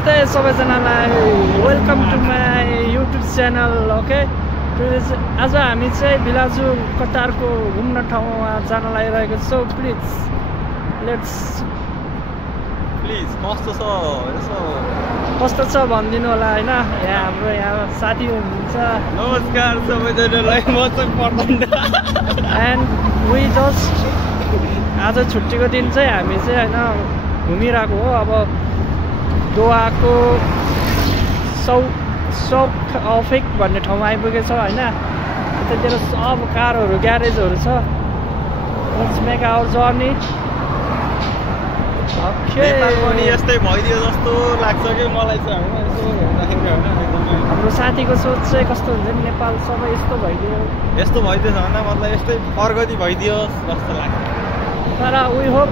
नमस्ते सबैजनालाई welcome to my YouTube channel. Okay, आज हामी चाहिँ बिलाजु कतारको घुम्न ठाउँमा जान लागिरहेको छौँ। प्लिज कस्तो छ भनिदिनु होला होइन। यहाँ हाम्रो साथी हुनुहुन्छ। नमस्कार सबैजनालाई, म चाहिँ पर्दैन। एन्ड वी जस्ट आज छुट्टीको दिन चाहिँ हामी चाहिँ होइन घुमिरहेको हो। अब दोहाको सौक अफेक भन्ने ठाउँमा आइपुगेछ होइन। त्यतिखेर सब कारहरू ग्यारेजहरू छ। Let's make our journey. Nepal पनि यस्तै भइदियो जस्तो लाग्छ कि मलाई चाहिँ होइन। हाम्रो साथीको सोच चाहिँ कस्तो हुन्छ नि, नेपाल सबै यस्तो भइदियो यस्तो भइदियोस् होइन, मतलब यस्तै प्रगति भइदियोस् जस्तो लाग्छ। तर we hope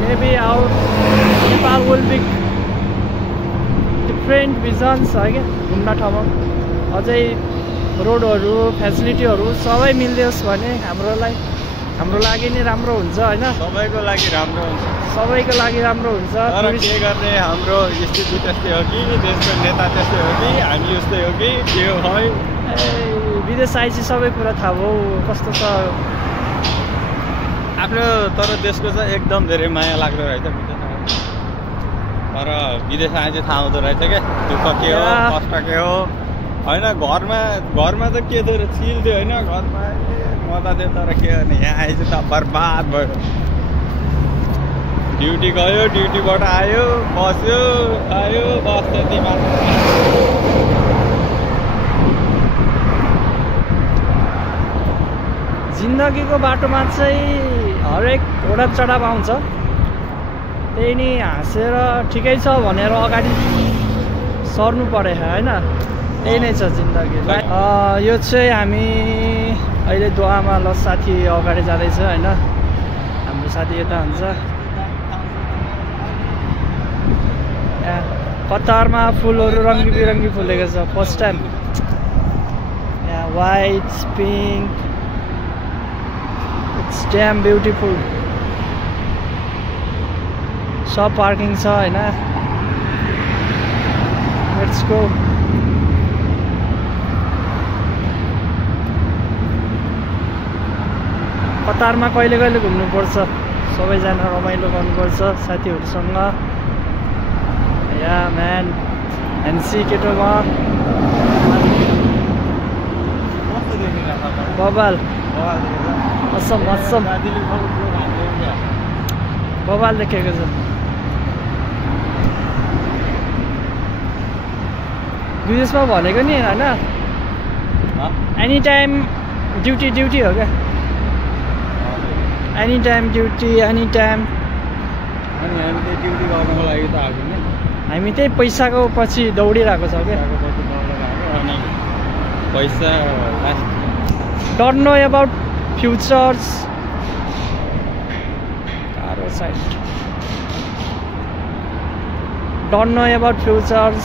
maybe our Nepal will be different visions है क्या। घुम्न ठाउँमा अझै रोडहरू फेसिलिटीहरू सबै मिलिदियोस् भने हाम्रो लागि नै राम्रो हुन्छ होइन। सबैको लागि राम्रो हुन्छ, सबैको लागि राम्रो हुन्छ। तर के गर्ने, हाम्रो स्थिति त्यस्तै हो कि देशको नेता त्यस्तै हो कि हामी उस्तै हो कि के हो है। विदेश आएपछि सबै कुरा थाहा भयो कस्तो छ आफ्नो। तर देशको चाहिँ एकदम धेरै माया लाग्दो रहेछ विदेश। तर विदेश आए चाहिँ थाहा हुँदो रहेछ क्या, दुःख के हो कष्ट के हो होइन। घरमा त के थियो चिल थियो होइन, घरमा मजा थियो। तर के गर्ने, यहाँ आएछ त बर्बाद भयो। ड्युटी गयो, ड्युटीबाट आयो, बस्यो खायो, बस त्यति मात्र। जिन्दगीको बाटोमा चाहिँ हरेक उडाप चढाप आउँछ। त्यही नि हाँसेर ठिकै छ भनेर अगाडि सर्नु पऱ्यो होइन। त्यही नै छ जिन्दगी। यो चाहिँ हामी अहिले दोहामा ल साथी अगाडि जाँदैछ होइन। हाम्रो साथी यता हुन्छ। यहाँ कतारमा फुलहरू रङ्गी बिरङ्गी फुलेको छ फर्स्ट टाइम। यहाँ white pink, it's damn beautiful. सब पार्किङ छ होइन। Let's go. कतारमा कहिले कहिले घुम्नुपर्छ, सबैजना रमाइलो गर्नुपर्छ साथीहरूसँग। या म्यान एनसी केटोमा बबाल असम बबाल देखेको छ। विदेशमा भनेको नि होइन, एनी टाइम ड्युटी हो क्या। Any time duty any time. हामी त्यही पैसाको पछि दौडिरहेको छ क्या। पैसा डोन्ट नो अबाउट फ्युचर्स। गाह्रो side. Don't know about futures,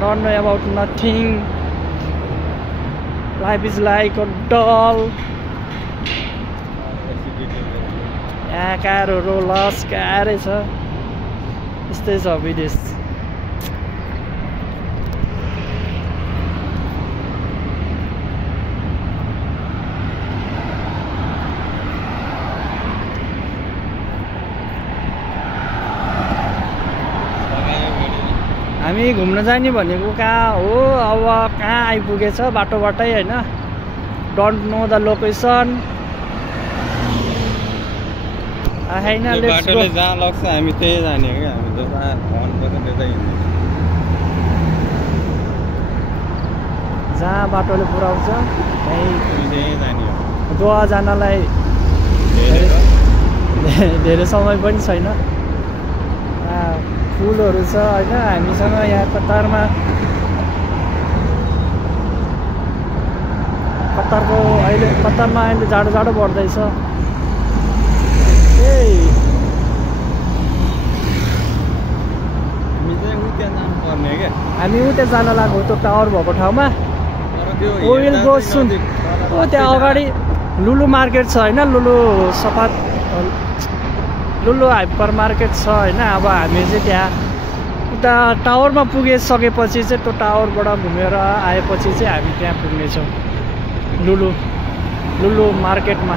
don't know about nothing. Life is like a dull. यहाँ कारहरू लस कारै छ। यस्तै छ विदेश। हामी घुम्न जाने भनेको कहाँ हो, अब कहाँ आइपुगेछ बाटोबाटै होइन। Don't know the location. बाटोले जहाँ लाग्छ हामी त्यही जाने क्या। हामी त जहाँ बाटोले पुऱ्याउँछ त्यहीँ जाने हो। गोवा जानलाई धेरै समय पनि छैन। फुलहरू छ होइन हामीसँग यहाँ कतारमा। कतारमा अहिले जाडो बढ्दैछ। हामी उता जान लाग्यो त्यो टावर भएको ठाउँमा। विल गो सुन। त्यहाँ अगाडि लुलु मार्केट छ होइन। लुलु हाइपर मार्केट छ होइन। अब हामी चाहिँ त्यहाँ उता टावरमा पुगिसकेपछि चाहिँ त्यो टावरबाट घुमेर आएपछि चाहिँ हामी त्यहाँ पुग्नेछौँ लुलु मार्केटमा।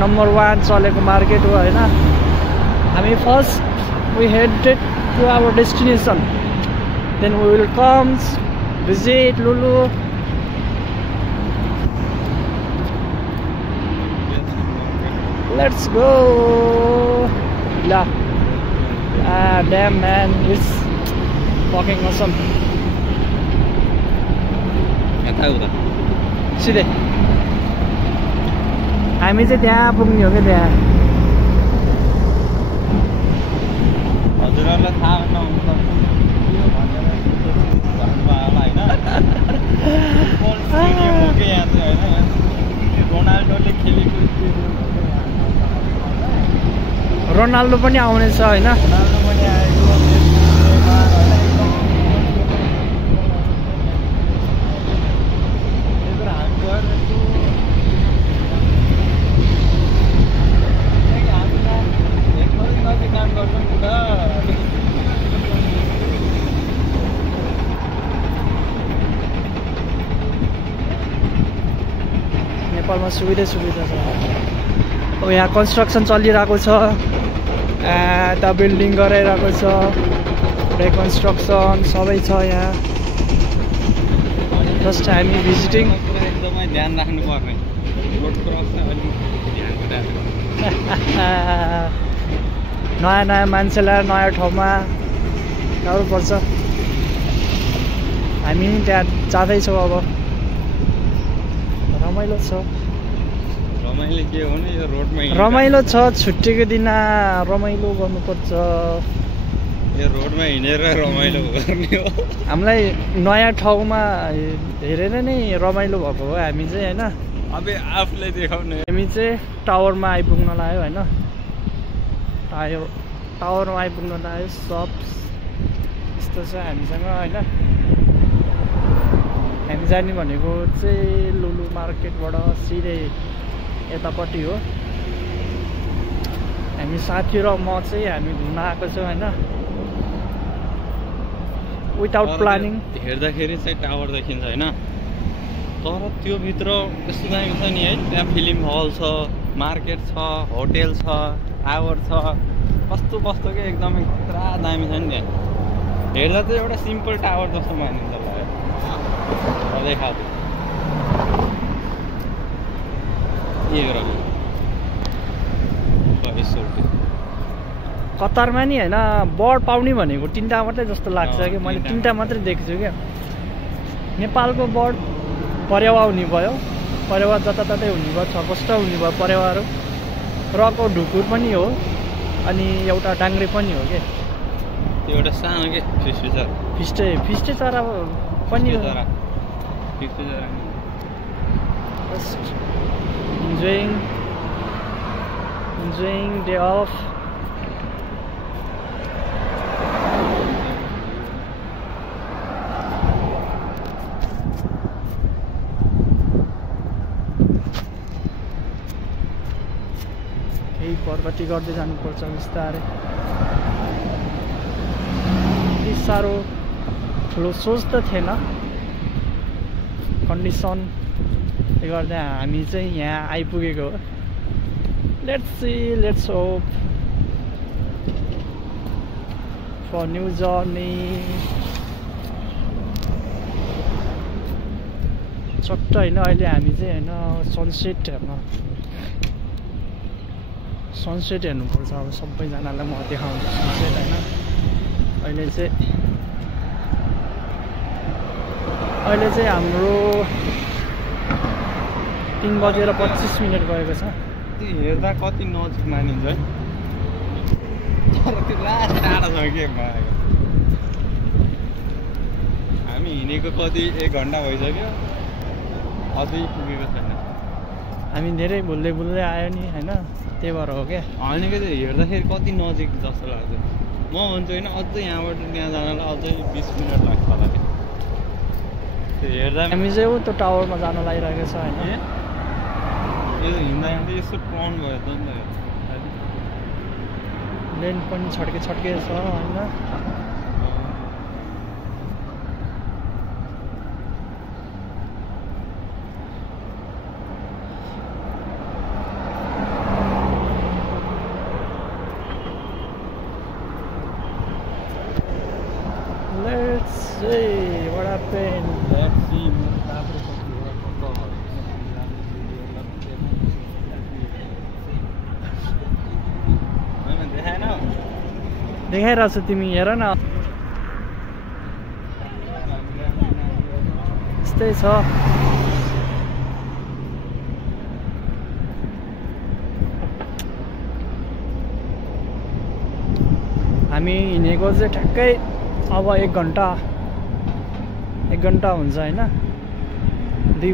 नम्बर 1 चलेको मार्केट हो होइन। हामी first we headed to our destination, then we will comes visit Lulu. Let's go. Damn man, it's fucking awesome. सिधै हामी चाहिँ त्यहाँ पुग्ने हो क्या त्यहाँ। हजुरहरूलाई थाहा नहुन्छ रोनाल्डो पनि आउनेछ होइन। नेपालमा सुविधा छ। अब यहाँ कन्स्ट्रक्सन चलिरहेको छ, यता बिल्डिङ गराइरहेको छ, रिकन्स्ट्रक्सन सबै छ यहाँ। जस्ट हामी भिजिटिङ। एकदमै ध्यान राख्नुपर्ने रोड क्रस नयाँ मान्छेलाई नयाँ ठाउँमा गाह्रो पर्छ। हामी त्यहाँ जाँदैछौँ अब। रमाइलो छ। रमाइलो के हो नि यो रोडमा रमाइलो छ, छुट्टीको दिन रमाइलो गर्नुपर्छ। यो रोडमा हिँडेर रमाइलो गर्ने हो। हामीलाई नयाँ ठाउँमा हेरेर नै रमाइलो भएको हो हामी चाहिँ होइन। अब आफूले देखाउने। हामी चाहिँ टावरमा आइपुग्न लाग्यो होइन। टावरमा आइपुग्न लाग्यो। सप्स यस्तो छ हामीसँग होइन। हामी जाने भनेको चाहिँ लुलु मार्केटबाट सिधै यतापट्टि हो। हामी साथी र म चाहिँ हामी घुम्न आएको छौँ होइन, विदाउट प्लानिङ। हेर्दाखेरि चाहिँ टावर देखिन्छ होइन, तर त्यो भित्र यस्तो दामी छ नि है। त्यहाँ फिल्म हल छ, मार्केट छ, होटेल छ, टावर छ, कस्तो कस्तो के एकदमै खतरा दामी छ नि त्यहाँ। हेर्दा चाहिँ एउटा सिम्पल टावर जस्तो मानिन्छ भयो। देखाएको कतारमा नि होइन बर्ड पाउने भनेको 3टा मात्रै जस्तो लाग्छ कि मैले 3टा मात्रै देखेको छु क्या। नेपालको बर्ड परेवा हुने भयो, परेवा जताततै हुने भयो, छकष्ट हुने भयो परेवाहरू। रको ढुकुर पनि हो अनि एउटा डाङ्ग्रे पनि हो क्या। त्यो एउटा सानो के फिस्टे चरा पनि हो। Just enjoying day off. केही प्रगति गर्दै जानुपर्छ बिस्तारै। त्यति साह्रो ठुलो सोच त थिएन कन्डिसनले गर्दा हामी चाहिँ यहाँ आइपुगेको हो। Let's hope for new journey. चट्ट होइन अहिले हामी चाहिँ होइन सनसेट हेर्नुपर्छ। अब सबैजनालाई म देखाउँछु सनसेट होइन। अहिले चाहिँ हाम्रो 3:25 गएको छ। हेर्दा कति नजिक मानिन्छ है, तर त्यो लास्ट टाढा छ के भएको। हामी हिँडेको कति 1 घन्टा भइसक्यो, अझै पुगेको छैन। हामी धेरै भुल्दै आयो नि होइन, त्यही भएर हो क्या। होइन कि हेर्दाखेरि कति नजिक जस्तो लाग्छ। म भन्छु होइन अझै यहाँबाट त्यहाँ जानलाई अझै 20 मिनट लाग्छ होला क्या। हेर्दा हामी चाहिँ त्यो टावरमा जान लागिरहेको छ होइन। यो हिँड्दा यसो टर्न भयो त नि त। लेन पनि छड्के छ होइन। Let's see what happened. Let's see. देखाइरहेको छु तिमी हेर न यस्तै छ हामी हिँडेको चाहिँ ठ्याक्कै अब 1 घन्टा हुन्छ हैन 2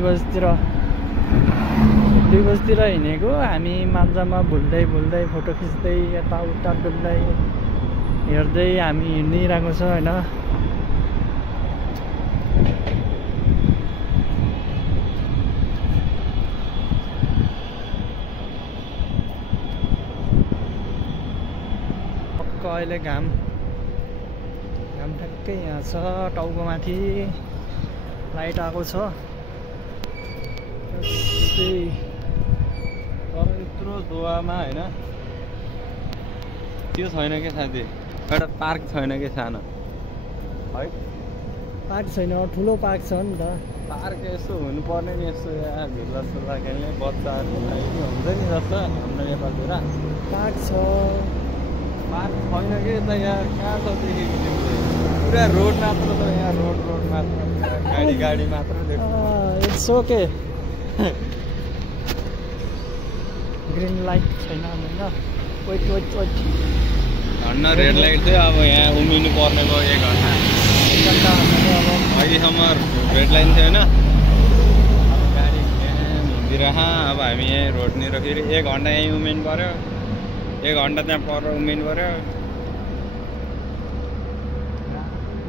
बजीतिर हिँडेको हामी मान्छामा भुल्दै फोटो खिच्दै यताउता डुल्दै हेर्दै हामी हिँडिरहेको छ हैन अहिले घाम ठ्याक्कै यहाँ छ टाउको माथि लाइट आएको छ तर यत्रो दोवामा हैन त्यो छैन के साथी एउटा पार्क छैन के सानो है पार्क छैन ठुलो पार्क छ नि त पार्क यस्तो हुनुपर्ने नि यस्तो यहाँ भिल्ला खेल्ने बच्चाहरूको लागि हुन्छ नि जस्तो हाम्रो नेपालतिर पार्क छ पार्क छैन कि त यहाँ कहाँ छ देखेको पुरा रोड मात्र छ यहाँ रोड मात्र गाडी मात्र देख्छ इट्स ओके ग्रीन लाइट छैन हैन वेट झन् रेड लाइट थियो अब यहाँ उभिनु पर्ने भयो 1 घन्टा अहिलेसम्म रेड लाइन थियो होइन अब गाडी हिँडिरह अब हामी यहीँ रोडनिर फेरि 1 घन्टा यहीँ उभिनु पर्यो 1 घन्टा त्यहाँ पर उभिनु पर्यो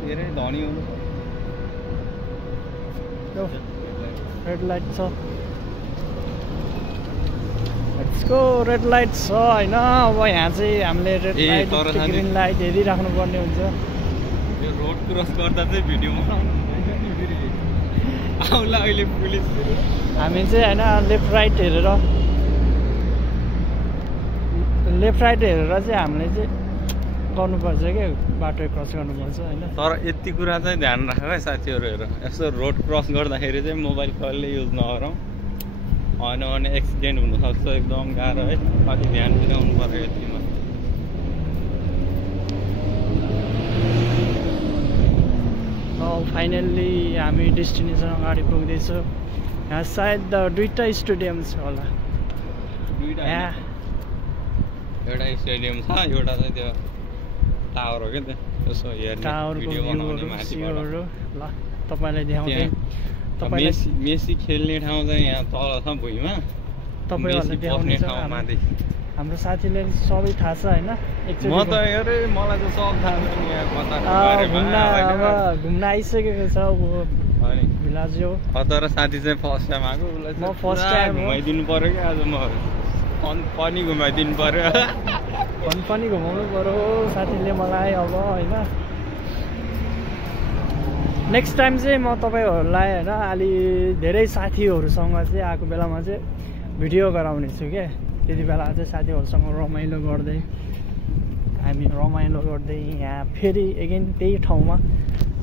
धेरै धनी हुनु रेड लाइट छ यसको रेड लाइट छ हैन अब यहाँ चाहिँ हामीले रेड लाइट ग्रीन लाइट हेरिराख्नु पर्ने हुन्छ यो रोड क्रस गर्दा चाहिँ भिडियो बनाउनु हुँदैन नि फेरि आउला अहिले पुलिस हामी चाहिँ हैन लेफ्ट राइट हेरेर चाहिँ हामीले चाहिँ गर्नुपर्छ के बाटो क्रस गर्नुपर्छ हैन तर यति कुरा चाहिँ ध्यान राख है साथीहरु हेर यस्तो रोड क्रस गर्दाखेरि चाहिँ मोबाइल कहिले युज नगरौँ हैन भने एक्सिडेन्ट हुन सक्छ एकदम गाह्रो है अलि ध्यान दिनु पर्यो यतिमा फाइनल्ली हामी डेस्टिनेसन अगाडि पुग्दैछौँ यहाँ सायद 2टा स्टेडियम छ होला एउटा स्टेडियम छ एउटा चाहिँ त्यो टावर हो के त्यसो हेर्ने भिडियो बनाउने माथिबाट ल तपाईलाई देखाउँदै तपाईलाई मेसी खेल्ने ठाउँ चाहिँ यहाँ तल छ भुइँमा तपाईहरुले देखाउने छ हाम्रो साथीले सबै थाहा छ हैन म त अरे मलाई त सब थाहा छ नि यहाँ कता घुम्न आइसकेको छ अनि भिलाज हो तर साथी चाहिँ फर्स्ट टाइम आएको उलाई म फर्स्ट टाइम घुमाइदिनु पर्यो के आज म पनि घुमाइदिनु पर्यो पनि घुमाउनु पर्यो साथीले मलाई अब हैन नेक्स्ट टाइम चाहिँ म तपाईहरुलाई हैन अलि धेरै साथीहरुसँग चाहिँ आएको बेलामा चाहिँ भिडियो गराउने छु के त्यति बेला चाहिँ साथीहरुसँग रमाइलो गर्दै यहाँ फेरि अगेन त्यही ठाउँमा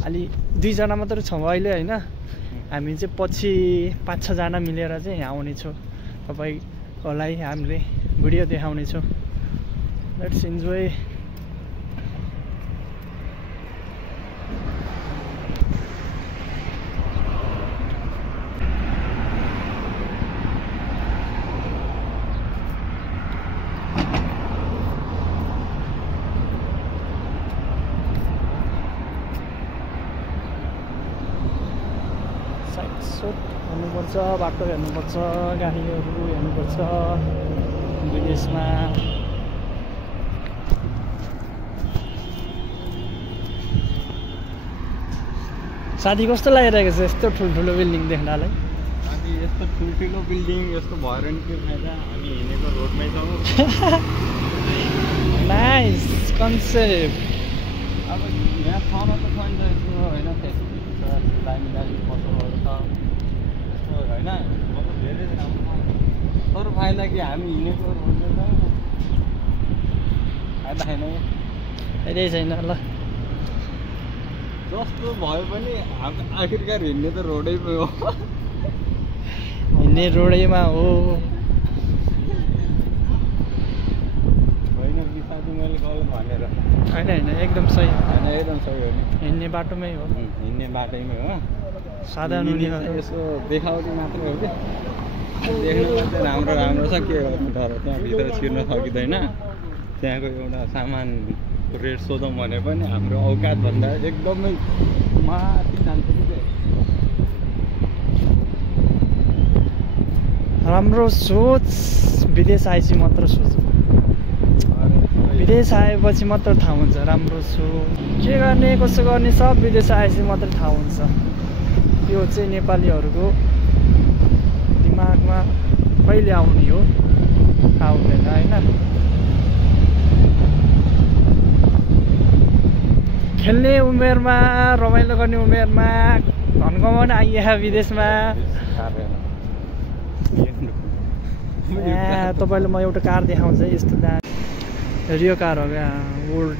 अलि 2 जना मात्र छौँ अहिले हैन हामी चाहिँ पछि 5-6 जना मिलेर चाहिँ यहाँ आउने छौँ तपाईलाई हामीले भिडियो देखाउने छौँ लेट्स इन्जोय हेर्नुपर्छ बाटो हेर्नुपर्छ गाडीहरू हेर्नुपर्छ विदेशमा साथी कस्तो लागिरहेको छ यस्तो ठुल्ठुलो बिल्डिङ देख्नलाई साथी यस्तो ठुल्ठुलो बिल्डिङ यस्तो भएर नि के फाइदा हामी हिँडेको रोडमै छौँ नाइस कन्सेप्ट अब यहाँ ठाउँमा त छ नि त यस्तो होइन फेसिलिटी छ दामी पसलहरू छ हैन म त धेरै तर फाइदा कि हामी हिँडेको रोडमै छ फाइदा छैन यतै छैन ल जस्तो भए पनि आखिरकार हिँड्ने त रोडैमै हो। हिँड्ने रोडैमा हो। होइन बिसादी मैले गलत भनेर होइन होइन एकदम सही होइन एकदम सही हो नि। हिँड्ने बाटोमै हो हिँड्ने बाटैमै हो। साधारण उनीहरू यसो देखावटी मात्रै हो कि देख्नुमा चाहिँ राम्रो राम्रो छ के गर्नु तर त्यहाँभित्र छिर्न सकिँदैन। त्यहाँको एउटा सामानको रेट सोधौँ भने पनि हाम्रो औकातभन्दा एकदमै माथि जान्छ कि त्यो। राम्रो सोच विदेश आएपछि मात्र सोच विदेश आएपछि मात्र थाहा हुन्छ राम्रो सोच के गर्ने कसो गर्ने सब विदेश आएपछि मात्र थाहा हुन्छ। यो चाहिँ नेपालीहरूको दिमागमा कहिले आउने हो थाहा हुँदैन होइन। खेल्ने उमेरमा रमाइलो गर्ने उमेरमा धन कमाउन आइया विदेशमा। तपाईँलाई म एउटा कार देखाउँछ यस्तो रियो कार हो क्या। ओल्ड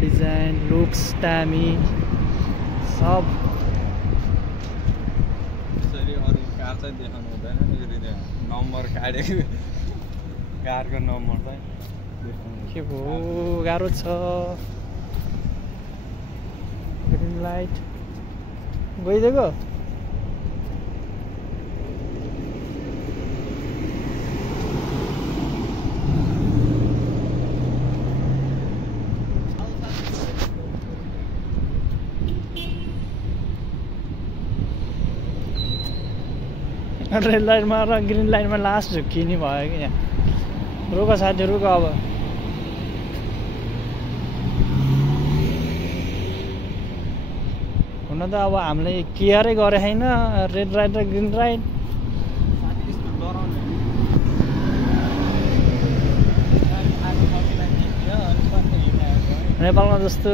डिजाइन लुक्स दामी सब। यसरी अरू कार चाहिँ देखाउनु हुँदैन नि नम्बर काटेको कारको नम्बर चाहिँ के भयो गाह्रो छ। ग्रिन लाइट गइदिएको रेड लाइटमा र ग्रिन लाइटमा लास्ट झुक्किने भयो कि यहाँ। रुक साथी रुक अब हुन त अब हामीले केयरै गरे होइन रेड लाइट र ग्रिन लाइट। नेपालमा जस्तो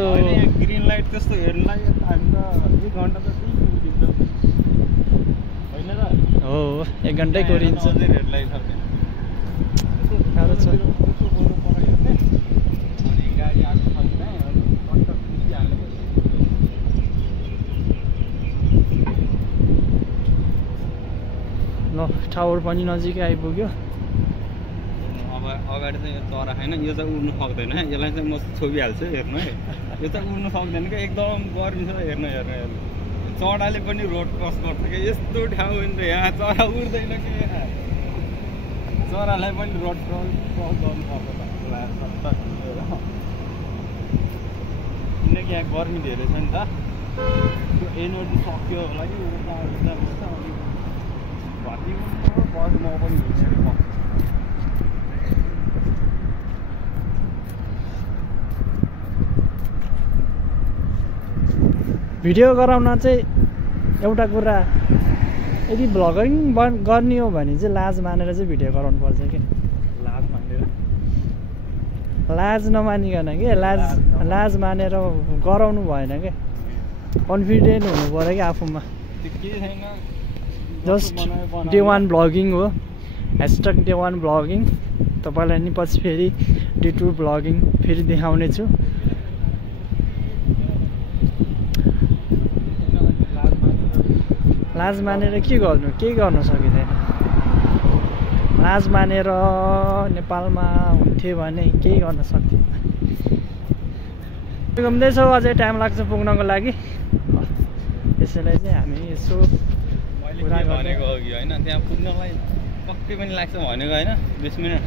ग्रिन लाइट त्यस्तो हेर्नुलाई हामी त 1 घन्टा त हो 1 घन्टै कोरिन्छ। रेड लाइट गाह्रो छ। ल टावर पनि नजिकै आइपुग्यो। अब अगाडि चाहिँ यो चरा छैन यो चाहिँ उड्नु सक्दैन यसलाई चाहिँ म छोपिहाल्छु हेर्नु है। यो चाहिँ उड्नु सक्दैन क्या एकदम गर्मी छ हेर्नु हेर्नु हेर्नु। चराले पनि रोड क्रस गर्छ क्या यस्तो ठाउँ हुन्छ यहाँ चरा उड्दैन कि यहाँ चरालाई पनि रोड क्रस गर्नुपर्छ किनकि यहाँ गर्मी धेरै छ नि त। एनर्जी सक्यो होला कि उड्दा उड्दा उड्छ अनि घटी बस म पनि हिँडेर भिडियो गराउन चाहिँ एउटा कुरा यदि भ्लगिङ गर्ने हो भने चाहिँ लाज मानेर चाहिँ भिडियो गराउनु पर्छ कि। लाज मानेर लाज नमानिकन के लाज मानेर गराउनु भएन क्या। कन्फिडेन्ट हुनु पऱ्यो कि आफूमा। जस्ट डे 1 भ्लगिङ हो #डे 1 भ्लगिङ। तपाईँलाई नि पछि फेरि डे 2 भ्लगिङ फेरि देखाउने छु। लाज मानेर के गर्नु केही गर्न सकिँदैन। लाज मानेर नेपालमा हुन्थ्यो भने केही गर्न सक्थ्यो। घुम्दैछौँ अझै टाइम लाग्छ पुग्नको लागि। त्यसैलाई चाहिँ हामी यसो कुरा गरेको हो कि होइन त्यहाँ पुग्नलाई कति पनि लाग्छ भनेको होइन 20 मिनट।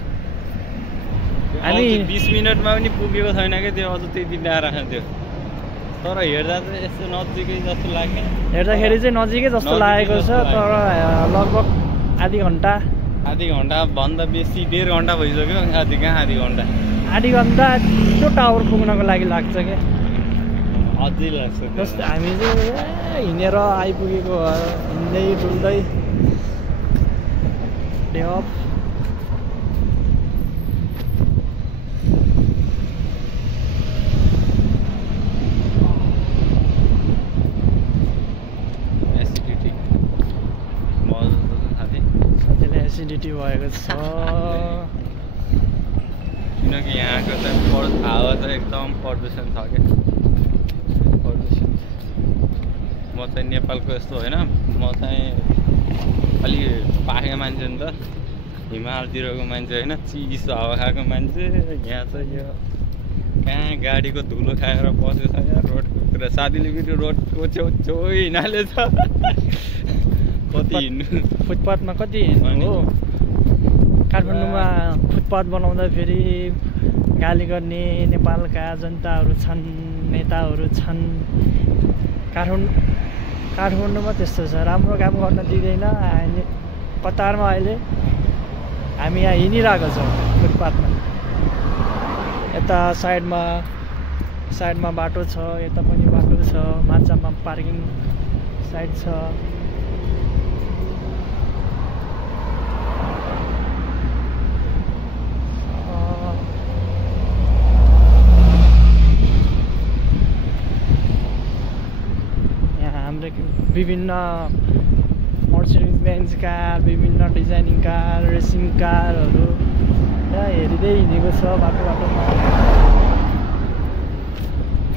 हामी 20 मिनटमा पनि पुगेको छैन क्या त्यो अझ त्यति टाढा छ त्यो। तर हेर्दा चाहिँ यस्तो नजिकै जस्तो लाग्ने हेर्दाखेरि चाहिँ नजिकै जस्तो लागेको छ तर लगभग आधी घन्टा भन्दा बेसी 1.5 घन्टा भइसक्यो। आधी कहाँ आधी घन्टा त्यो टावर पुग्नको लागि लाग्छ क्या अझै लाग्छ। जस्तो हामी चाहिँ हिँडेर आइपुगेको हिँड्दै डुल्दै डे अफ। एसिडिटी भएको छ किनकि यहाँको चाहिँ हावा चाहिँ एकदम प्रदूषण छ क्या। म चाहिँ नेपालको यस्तो होइन, म चाहिँ अलि पाकेको मान्छे नि त, हिमालतिरको मान्छे होइन, चिसो हावा खाएको मान्छे। यहाँ चाहिँ यो कहाँ गाडीको धुलो खाएर बसेको छ यहाँ रोडको कुरा। साथीले पनि रोडको छेउ हिँडाले छ। कति हिँड्नु फुटपाथमा कति हिँड्नु हो। काठमाडौँमा फुटपाथ बनाउँदा फेरि गाली गर्ने नेपालका जनताहरू छन्, नेताहरू छन्। काठमाडौँमा त्यस्तो छ, राम्रो काम गर्न दिँदैन। कतारमा अहिले हामी यहाँ हिँडिरहेको छौँ फुटपाथमा। यता साइडमा बाटो छ, यता पनि बाटो छ, माछामा पार्किङ साइड छ। यहाँ हाम्रो विभिन्न मर्सिडिज बेन्ज कार, विभिन्न डिजाइनिङ कार, रेसिङ कारहरू यहाँ हेरिँदै हिँडेको छ बाटोमा।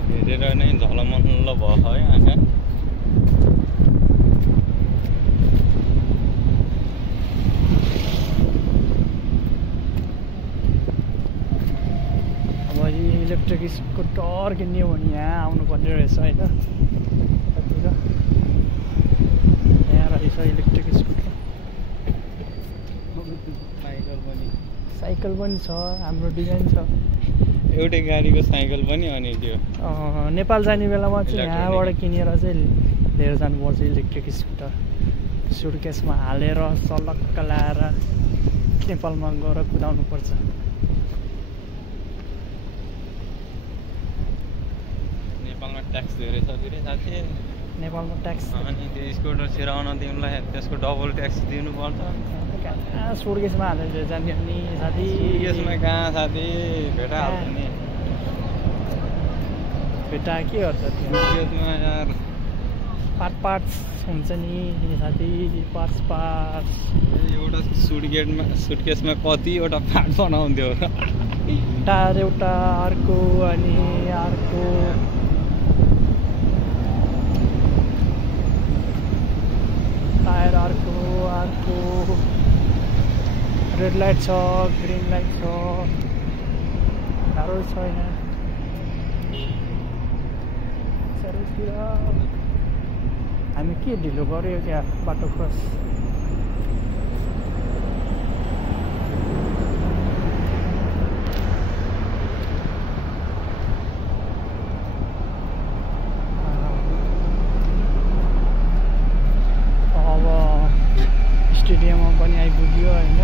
हेरेर नै झलमल्ल भयो है आँखा। अब इलेक्ट्रिक स्कुटर किन्यो भने यहाँ आउनुपर्ने रहेछ होइन। यहाँ रहेछ इलेक्ट्रिक स्कुटर। साइकल पनि छ, हाम्रो डिजाइन छ। एउटै गाडीको साइकल पनि अनि त्यो नेपाल जाने बेलामा चाहिँ यहाँबाट किनेर चाहिँ लिएर जानुपर्छ इलेक्ट्रिक स्कुटर। सुटकेसमा हालेर सलक्क लाएर नेपालमा गएर कुदाउनुपर्छ। नेपालमा ट्याक्स धेरै छ फेरि साथी। नेपालमा ट्याक्स अनि त्यो स्कुटर छिराउन तिमीलाई त्यसको डबल ट्याक्स दिनुपर्छ। कहाँ सुटकेसमा हालेर जाने नि साथी। सुटकेसमा कहाँ साथी भेटाहाल्छ नि। भेटा के गर्छ सुटकेसमा यार पार्ट्स हुन्छ नि साथी। पार्ट्स एउटा सुटकेसमा कतिवटा पार्ट बनाउँथ्यो टायर एउटा, अर्को अनि अर्को। टायर अर्को। रेड लाइट छ, ग्रिन लाइट छ, गाह्रो छ यहाँ चारैतिर। हामी के ढिलो गऱ्यो क्या बाटो क्रस। अब स्टेडियममा पनि आइपुग्यो होइन।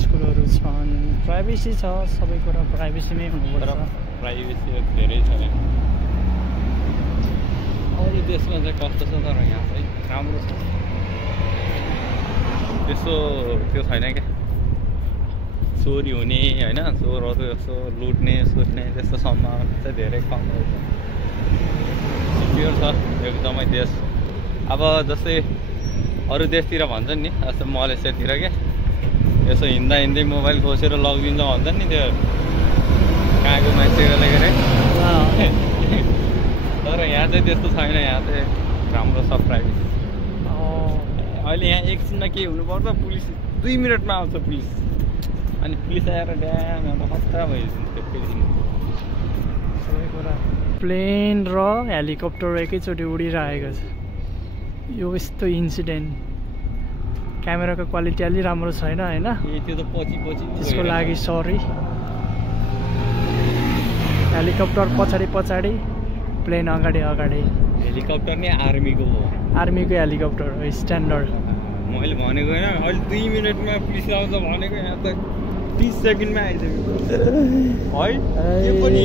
स्कुलहरू छन्, प्राइभेसी छ, सबै कुरा प्राइभेसीमै हुनुपर्छ। प्राइभेसी धेरै छ। अरू देशमा चाहिँ कस्तो छ तर यहाँ चाहिँ राम्रो छ। त्यस्तो त्यो छैन क्या, चोरी हुने होइन, चोरहरू यस्तो लुट्ने सुट्ने त्यस्तो सम्भावना चाहिँ धेरै कम रहेछ। सिक्योर छ एकदमै देश। अब जस्तै अरू देशतिर भन्छन् नि, जस्तो मलेसियातिर क्या, यसो हिँड्दै मोबाइल खोसेर लगिदिन्छ भन्छन् नि त्यो कहाँको मान्छेले गरे। तर यहाँ चाहिँ त्यस्तो छैन, यहाँ चाहिँ राम्रो छ प्राइभेसी। अहिले यहाँ एकछिनमा के हुनुपर्छ, पुलिस 2 मिनटमा आउँछ पुलिस। अनि पुलिस आएर ड्याम खतरा भइदिन्छ त्यो सबै कुरा। प्लेन र हेलिकप्टर एकैचोटि उडिरहेको छ। यो यस्तो इन्सिडेन्ट क्यामेराको क्वालिटी अलि राम्रो छैन होइन। त्यो त पछि त्यसको लागि सरी। हेलिकप्टर पछाडि, प्लेन अगाडि। हेलिकप्टर नै आर्मीको हो। आर्मीको हेलिकप्टर हो स्ट्यान्डर्ड। मैले भनेको होइन, अहिले 2 मिनटमा पुलिस आउँछ भनेको, यहाँ त 30 सेकेन्डमा आइसक्यो है। यो पनि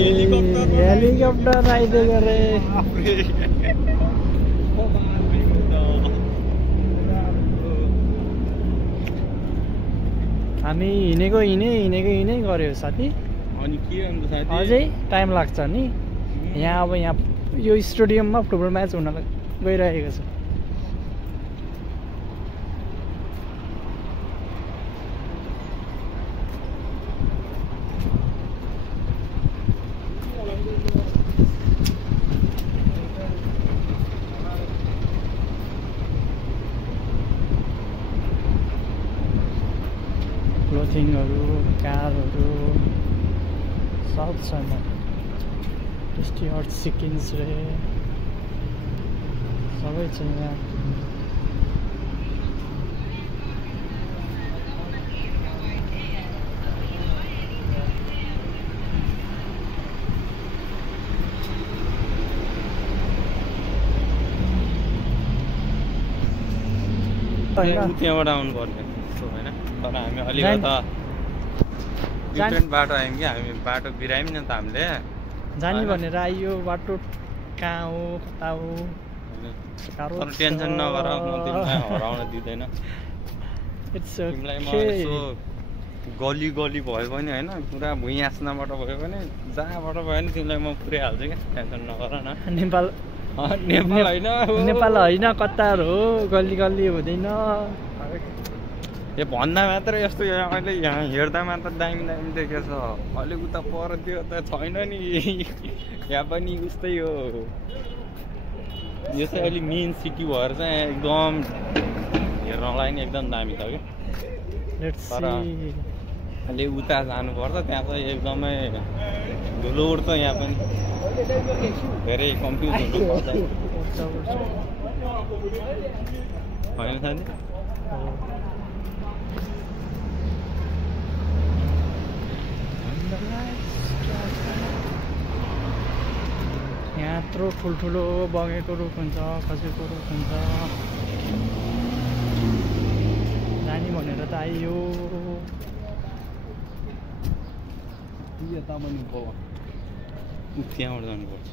हेलिकप्टर आइदिएको रे। हामी हिँडेको गऱ्यो साथी। अनि के अन्त साथी अझै टाइम लाग्छ नि यहाँ। अब यहाँ यो स्टेडियममा फुटबल म्याच हुन गइरहेको छ। क्लोथिङहरू, कारहरू सब छन्। स्टियार्ट सिकिन्स रे सबै छ यहाँ। त्यहाँबाट आउनु पर्ने होइन, तर हामी अलिकता डिफ्रेन्ट बाटो आयौँ कि हामी बाटो बिरायौँ नि त हामीले जाने भनेर आइयो। बाटो कहाँ हो कता हो तर टेन्सन नगर, म तिमीलाई हराउन दिँदैन। तिमीलाई म यसो गली गली भयो भने होइन, पुरा भुइँ आस्नाबाट भयो भने जहाँबाट भयो भने तिमीलाई म पुऱ्याइहाल्छु क्या, टेन्सन नगर न। नेपाल होइन कतार हो, गल्ली गल्ली हुँदैन। यो भन्दा मात्र यस्तो अहिले यहाँ हेर्दा मात्र दामी दामी देखेछ, अलिक उता पर त्यो त छैन नि। यहाँ पनि उस्तै हो। यो चाहिँ अलिक मेन सिटी भएर चाहिँ एकदम हेर्नलाई नि एकदम दामी छ क्या। तर अलि उता जानुपर्छ, त्यहाँ चाहिँ एकदमै धुलो उड्छ। यहाँ पनि धेरै कन्फ्युज हुनुपर्छ होइन साथी। यहाँ यत्रो ठुल्ठुलो बगेको रुख हुन्छ, खसेको रुख हुन्छ। जाने भनेर त आइयो। त्यहाँबाट जानुपर्छ।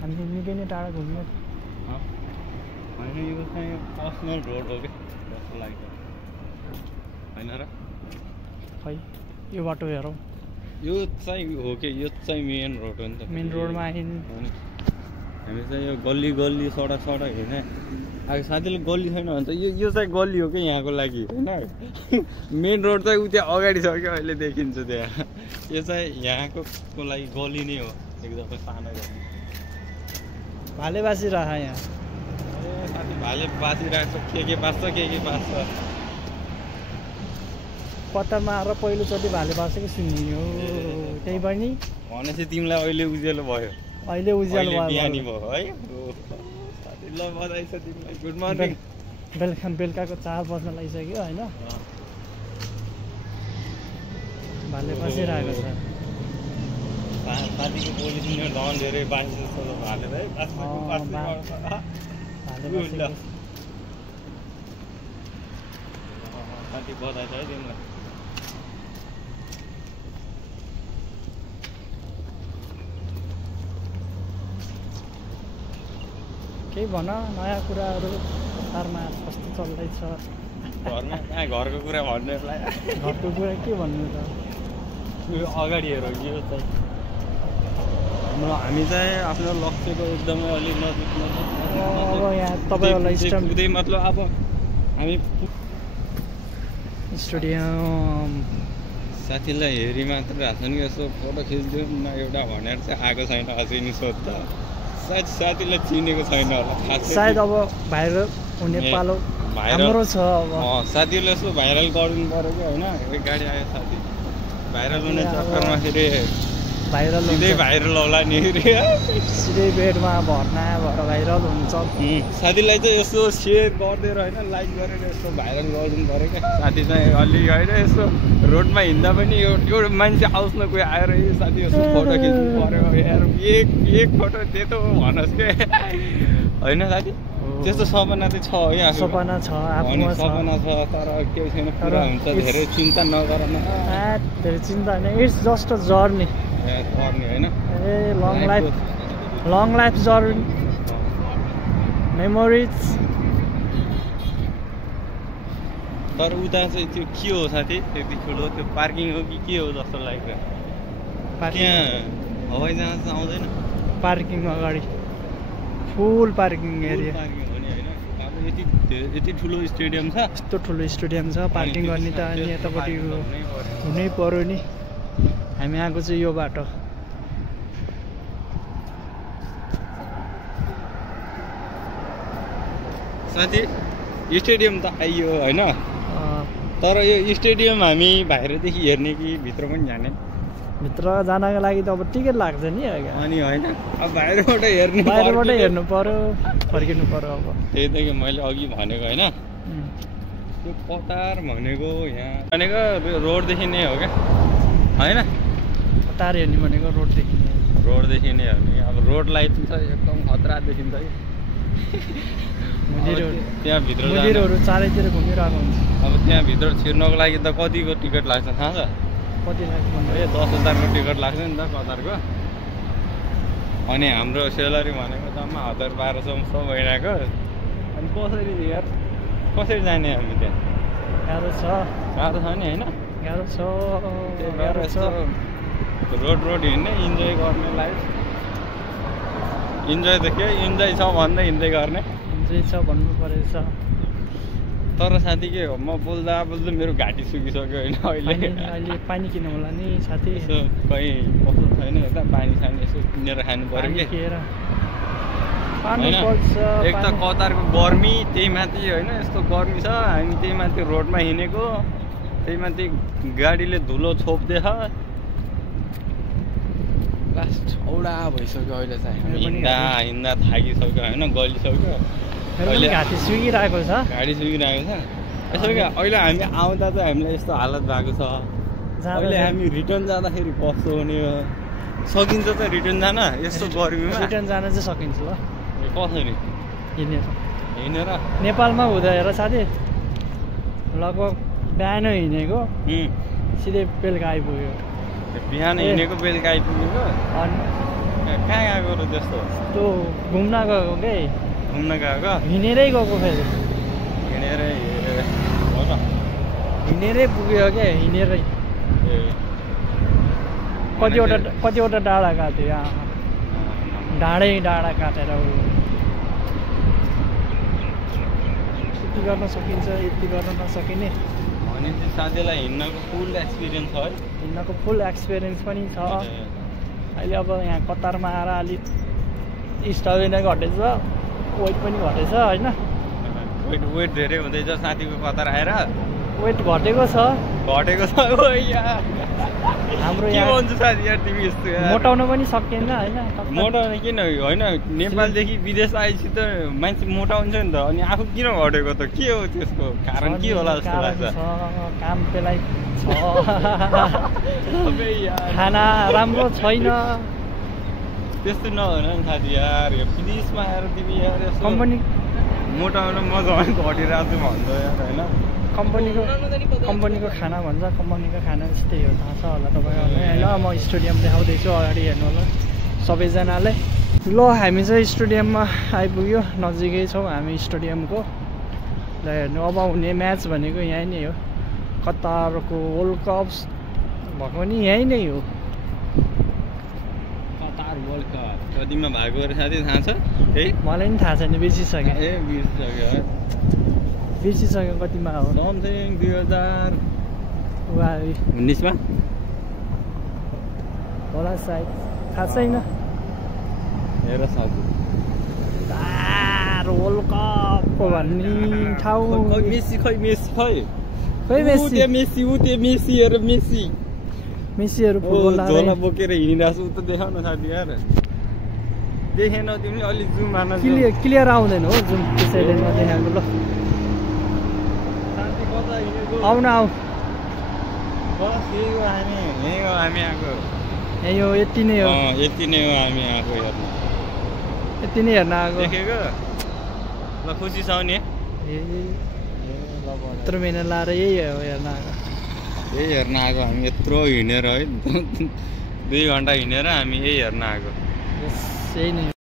हामी निकै नै टाढा घुम्यो होइन, यो चाहिँ पर्सनल रोड हो क्या जस्तो लाग्छ होइन र? खै यो बाटो हेरौँ। यो चाहिँ हो कि यो चाहिँ मेन रोड हो नि त। मेन रोडमा आइन हामी चाहिँ यो गल्ली गल्ली सडक सडक होइन। अब साथीले गल्ली छैन भन्छ, यो चाहिँ गल्ली हो कि यहाँको लागि होइन। मेन रोड चाहिँ उ त्यहाँ अगाडि छ क्या, अहिले देखिन्छ त्यहाँ। यो चाहिँ यहाँको लागि गल्ली नै हो, एकदमै सानो गल्ली। भाले बाँसिरह यहाँ। ए साथी भाले बाँसिरहेको छ, के बाँच्छ के बाँच्छ। पत्तामा आएर पहिलोचोटि भाले बाँसेको सुनियो त्यही पनि। भनेपछि तिमीलाई अहिले उज्यालो भयो, अहिले उज्यालो बिहानी भयो है। ल बधाई छ तिमीलाई, गुड मर्निङ। बेलुकाको 4 बज्न लागिसक्यो होइन। भाले बाँसिरहेको छ। साथीको पोलिसिन डन धेरै बाँसिन्छ भाले है। साथी बधाई छ है तिमीलाई। केही भन नयाँ कुराहरू संसारमा कस्तो चल्दैछ? घरमा कहाँ घरको कुरा भन्नेलाई घरको कुरा के भन्नु त? यो अगाडि हेर, यो चाहिँ हामी चाहिँ आफ्नो लक्ष्यको एकदमै अलिक नजिक अब यहाँ तपाईँहरूलाई हुँदै मतलब अब हामी स्टेडियम साथीलाई हेरी मात्र राख्छन् कि यसो फोटो खिचिदिउँ न एउटा भनेर चाहिँ आएको छैन अझै नि सोध्दा। सायद साथीलाई चिनेको छैन होला खास, सायद अब भाइरल हुने पालो हाम्रो छ। अब साथीहरूले यसो भाइरल गरिदिनु पऱ्यो कि होइन। एक गाडी आयो साथी भाइरल हुने चक्करमा फेरि भाइरल सिधै भाइरल होला नि। सिधै बेडमा भर्ना भएर भाइरल हुन्छ। साथीलाई चाहिँ यसो सेयर गरिदिएर होइन, लाइक गरेर यसो भाइरल गरिदिनु पऱ्यो क्या। साथी चाहिँ अलि होइन यसो रोडमा हिँड्दा पनि यो मान्छे आओस् न कोही आएर यो साथी यसो फोटो खिच्नु पऱ्यो यार, एक फोटो त्यस्तो भनोस् के होइन साथी। त्यस्तो सपना चाहिँ छ है, सपना छ आफूमा, सपना छ तर केही छैन, पुरा हुन्छ। धेरै चिन्ता नगर न, धेरै चिन्ता होइन। इट्स जस्ट अ जर्नी होइन। ए लङ लाइफ जर्नी मेमोरिज। तर उता चाहिँ त्यो के हो साथी, त्यति ठुलो त्यो पार्किङ हो कि के हो जस्तो लाग्छ। त्यहाँ हवाईजहाज आउँदैन पार्किङ अगाडि फुल पार्किङ एरिया पार्किङ हो नि होइन अब यति ठुलो स्टेडियम छ यस्तो ठुलो स्टेडियम छ पार्किङ गर्ने त अनि यतापट्टि हुनै पर्यो नि हामी आएको चाहिँ यो बाटो साथी स्टेडियम त आइयो होइन तर यो स्टेडियम हामी बाहिरदेखि हेर्ने कि भित्र पनि जाने भित्र जानका लागि त अब टिकट लाग्छ नि अनि होइन अब बाहिरबाट हेर्नु पर्यो फर्किनु पर्यो अब त्यही त मैले अघि भनेको होइन त्यो कतार भनेको यहाँ भनेको रोडदेखि नै हो क्या होइन कतार हेर्ने भनेको रोडदेखि नै हेर्ने अब रोड लाइट चाहिँ एकदम खतरा देखिन्छ कि त्यहाँ मन्दिरहरू चारैतिर घुमिरहेको हुन्छ अब त्यहाँ भित्र छिर्नको लागि त कतिको टिकट लाग्छ थाहा छ कति लाग्छ 10,000को टिकट लाग्छ नि त कतारको अनि हाम्रो सेलरी भनेको जम्मा 1,000-1,200 महिनाको अनि कसरी जाने हामी त्यहाँ गाह्रो छ नि होइन गाह्रो छ रोड हिँड्ने इन्जोय गर्ने लाइफ इन्जोय त के इन्जोय छ भन्दै हिँड्दै गर्ने इन्जोय छ भन्नु परेछ तर साथी के हो म बोल्दा मेरो घाँटी सुकिसक्यो होइन अहिले पानी किन होला नि साथी यसो कहीँ कस्तो छैन यता पानी यसो किनेर खानु पर्यो कि एक त कतारको गर्मी त्यही माथि होइन यस्तो गर्मी छ हामी त्यही माथि रोडमा हिँडेको त्यही माथि गाडीले धुलो छोप्दैछ लास्ट छौडा भइसक्यो अहिले चाहिँ हिँड्दा थाकिसक्यो होइन गलिसक्यो अहिले घाँटी सुकिरहेको छ यसो क्या अहिले हामी आउँदा चाहिँ हामीलाई यस्तो हालत भएको छ अहिले हामी रिटर्न जाँदाखेरि कस्तो हुने हो सकिन्छ त रिटर्न जान यस्तो गर्मीमा रिटर्न जान चाहिँ सकिन्छ ल कसरी हिँडेर नेपालमा हुँदा हेर साथी लगभग बिहान हिँडेको सिधै बेलुका आइपुग्यो बिहान हिँडेको बेलुका आइपुगेको अनि कहाँ गएको र त्यस्तो त्यो घुम्न गएको के हिँडेरै गएको फेरि हिँडेरै पुग्यो क्या हिँडेरै कतिवटा डाँडा काट्यो यहाँ डाँडा काटेर यति गर्न सकिन्छ यति गर्न नसकिने भनेपछि साथीलाई हिँड्नको फुल एक्सपिरियन्स पनि छ अहिले अब यहाँ कतारमा आएर अलिक स्टमिना घटेछ वेट पनि घटेछ होइन वेट धेरै हुँदैछ साथीको कतार आएर वेट घटेको छ हाम्रो यहाँ साथी यार तिमी यस्तो मोटाउन पनि सकिएन होइन मोटाउन किन होइन नेपालदेखि विदेश आएपछि त मान्छे मोटाउँछ नि त अनि आफू किन घटेको त के हो त्यसको कारण के होला जस्तो लाग्छ काम पेलाइ छ खाना राम्रो छैन त्यस्तो नहुन नि साथी यार यो विदेशमा आएर तिमी यार कम्पनी मोटाउन मजा घटिरहेको छु भन्छ यार होइन कम्पनीको खाना भन्छ कम्पनीको खाना त्यस्तै हो थाहा छ होला तपाईँहरूलाई होइन म स्टेडियम देखाउँदैछु अगाडि हेर्नु होला सबैजनाले ल हामी चाहिँ स्टेडियममा आइपुग्यो नजिकै छौँ हामी स्टेडियमको ल हेर्नु अब हुने म्याच भनेको यहीँ नै हो कतारको वर्ल्ड कप भएको नि यहीँ नै हो कतार वर्ल्ड कप कतिमा भएको साथी थाहा छ है मलाई पनि थाहा छैन बिर्सिसक्यो बिर्सिसक्यो कतिमा हो समथिङ 2019 होला सायद थाहा छैन हेर साथी कतार वर्ल्ड कप भन्ने ठाउँ मेसीहरू झोला बोकेर हिँडिरहेको छु उता देखाउ न साथी यार देखेन तिमीले अलि जुम हान्न क्लियर आउँदैन हो जुम त्यसैले नदेखाएको ल साथी कता हिँडेको आउ न आऊ बस हामी आएको यो यति नै हो हामी आएको हेर्न यति नै हेर्न आएको देखेको ल खुसी छौ नि यत्रो महिना लाएर यही हो हेर्न आएको हामी यत्रो हिँडेर है 2 घन्टा हिँडेर हामी यही हेर्न आएको यही नै